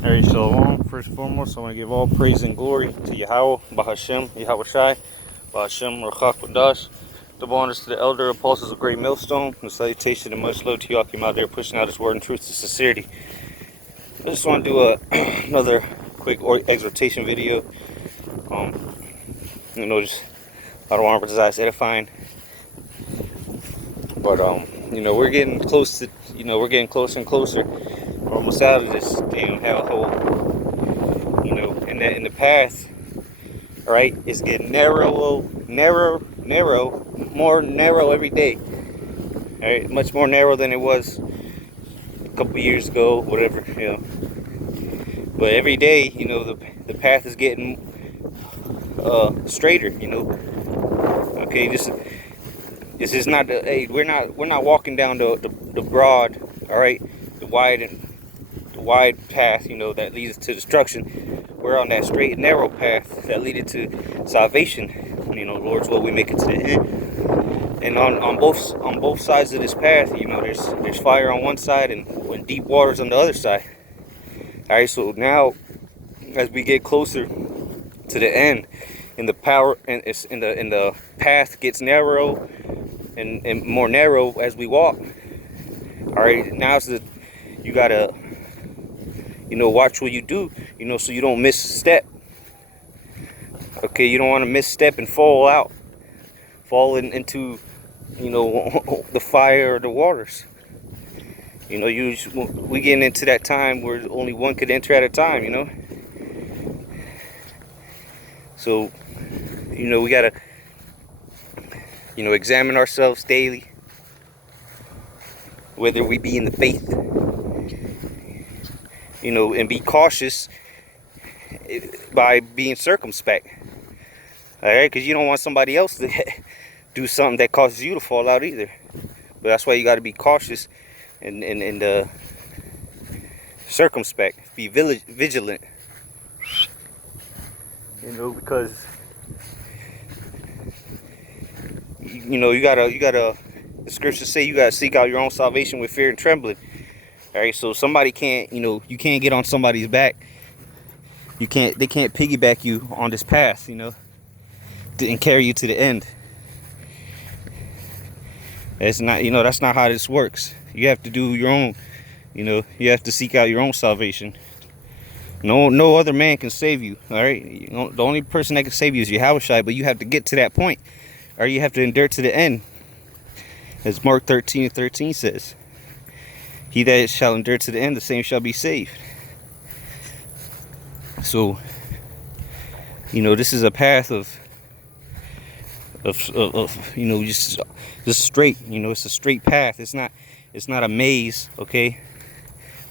Alright, Shalom. First and foremost, I want to give all praise and glory to Yahweh, Bahashem, Yahweh Shai, Bahashem, Rachak Wadash. Double honors to the elder apostles of Great Millstone. And salutation and much love to y'all came out there pushing out his word and truth and sincerity. I just want to do another quick exhortation video. Just I don't want to emphasize edifying, but we're getting close to, we're getting closer and closer. We're almost out of this damn hellhole. In the path, right, it's getting narrow, more narrow every day. All right, much more narrow than it was a couple years ago, whatever, But every day, the path is getting straighter. Okay, this is not the. Hey, we're not walking down the broad, all right, the wide path, that leads to destruction. We're on that straight and narrow path that leads to salvation. Lord's will, we make it to the end. And on both sides of this path, there's fire on one side and deep waters on the other side. All right, so now as we get closer to the end, and the power and the path gets narrow and more narrow as we walk. All right, now you gotta watch what you do, so you don't misstep. Okay, you don't want to misstep and fall into the fire or the waters. We getting into that time where only one could enter at a time. So we gotta examine ourselves daily, whether we be in the faith, and be cautious by being circumspect. All right, because you don't want somebody else to do something that causes you to fall out either. But that's why you got to be cautious and circumspect, be vigilant. Because you gotta. The scriptures say you gotta seek out your own salvation with fear and trembling. All right, so somebody can't, you can't get on somebody's back. They can't piggyback you on this path, and carry you to the end. It's not, that's not how this works. You have to do your own, you have to seek out your own salvation. No other man can save you. All right, the only person that can save you is Yahweh Shai, but you have to get to that point, or you have to endure to the end, as Mark 13:13 says. He that shall endure to the end, the same shall be saved. So, this is a path of just straight. It's a straight path. It's not a maze, okay,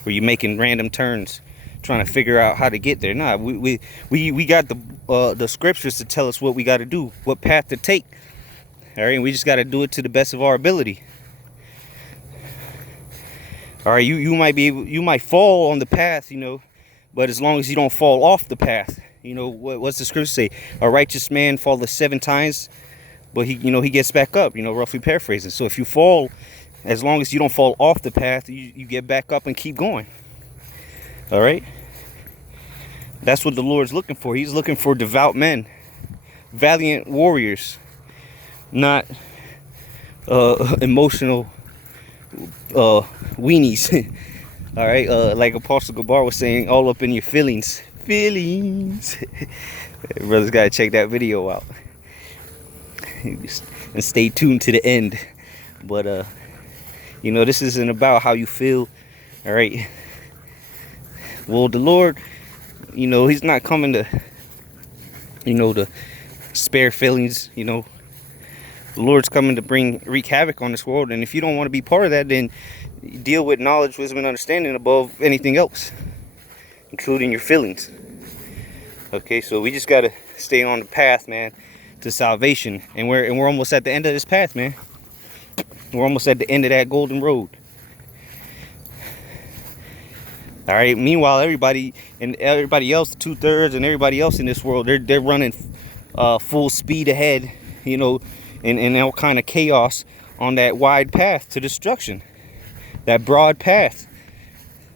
where you're making random turns, trying to figure out how to get there. Nah, we got the scriptures to tell us what we got to do, what path to take. All right, and we just got to do it to the best of our ability. All right, you might fall on the path, but as long as you don't fall off the path, what's the scripture say? A righteous man falleth 7 times, but he gets back up, roughly paraphrasing. So if you fall, as long as you don't fall off the path, you get back up and keep going. All right, that's what the Lord's looking for. He's looking for devout men, valiant warriors, not emotional weenies. All right, like Apostle Gabar was saying, all up in your feelings. Brothers gotta check that video out and stay tuned to the end. But this isn't about how you feel. All right, well, the Lord, he's not coming to to spare feelings. The Lord's coming to wreak havoc on this world, and if you don't want to be part of that, then deal with knowledge, wisdom, and understanding above anything else, including your feelings. Okay, so we just gotta stay on the path, man, to salvation, and we're almost at the end of this path, man. We're almost at the end of that golden road. All right. Meanwhile, everybody else, 2/3, and everybody else in this world, they're running full speed ahead, in all kind of chaos on that wide path to destruction, that broad path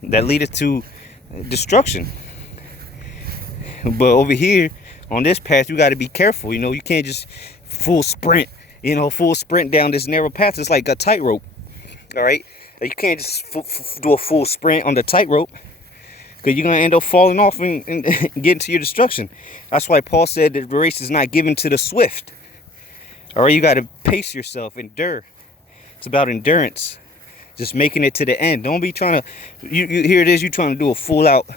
that leadeth to destruction. But over here on this path, you got to be careful. You can't just full sprint, full sprint down this narrow path. It's like a tightrope. All right, you can't just do a full sprint on the tightrope, because you're gonna end up falling off and getting to your destruction. That's why Paul said that the race is not given to the swift. All right, you got to pace yourself, endure. It's about endurance, just making it to the end. Don't be trying to. Here it is. You trying to do a full out,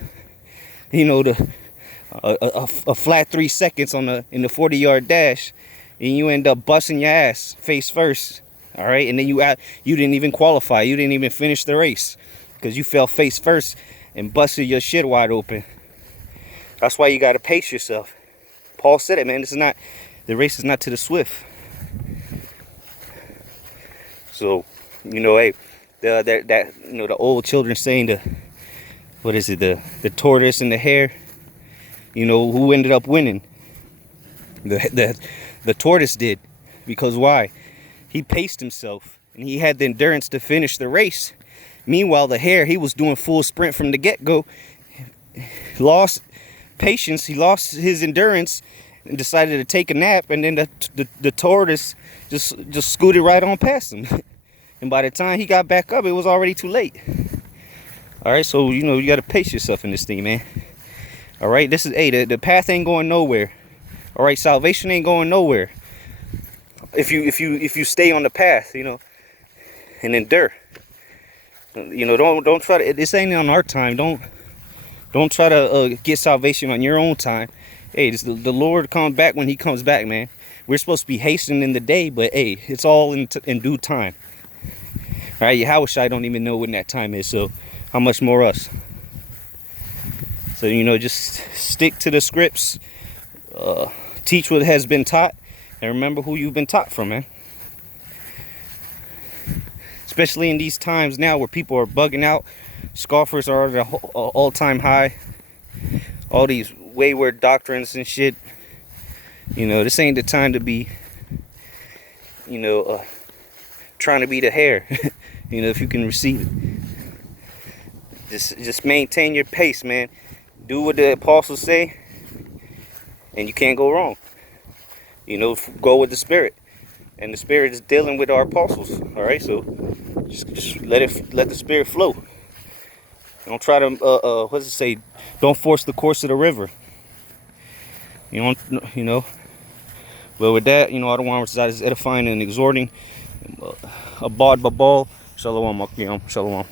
a flat 3 seconds in the 40-yard dash, and you end up busting your ass face first. All right, and then you didn't even qualify. You didn't even finish the race because you fell face first and busted your shit wide open. That's why you got to pace yourself. Paul said it, man. The race is not to the swift. So, hey, the old children saying the tortoise and the hare. Who ended up winning? The tortoise did, because why? He paced himself and he had the endurance to finish the race. Meanwhile, the hare, he was doing full sprint from the get-go. Lost patience, he lost his endurance and decided to take a nap, and then the tortoise just scooted right on past him. And by the time he got back up, it was already too late. All right, so you got to pace yourself in this thing, man. All right, the path ain't going nowhere. All right, salvation ain't going nowhere if you stay on the path, and endure. Don't try to. This ain't on our time. Don't try to get salvation on your own time. Hey, the Lord comes back when He comes back, man. We're supposed to be hastening the day, but hey, it's all in due time. All right, Yahushua don't even know when that time is, so how much more us? So just stick to the scripts, teach what has been taught, and remember who you've been taught from, man. Especially in these times now where people are bugging out, scoffers are at an all-time high. All these wayward doctrines and shit. This ain't the time to be, trying to be the hare. If you can receive it. Just maintain your pace, man. Do what the apostles say, and you can't go wrong. Go with the Spirit, and the Spirit is dealing with our apostles. All right, so just let the Spirit flow. Don't try to what does it say? Don't force the course of the river. But with that, I don't want to is edifying and exhorting. Abad babal. Shalom, Shalom.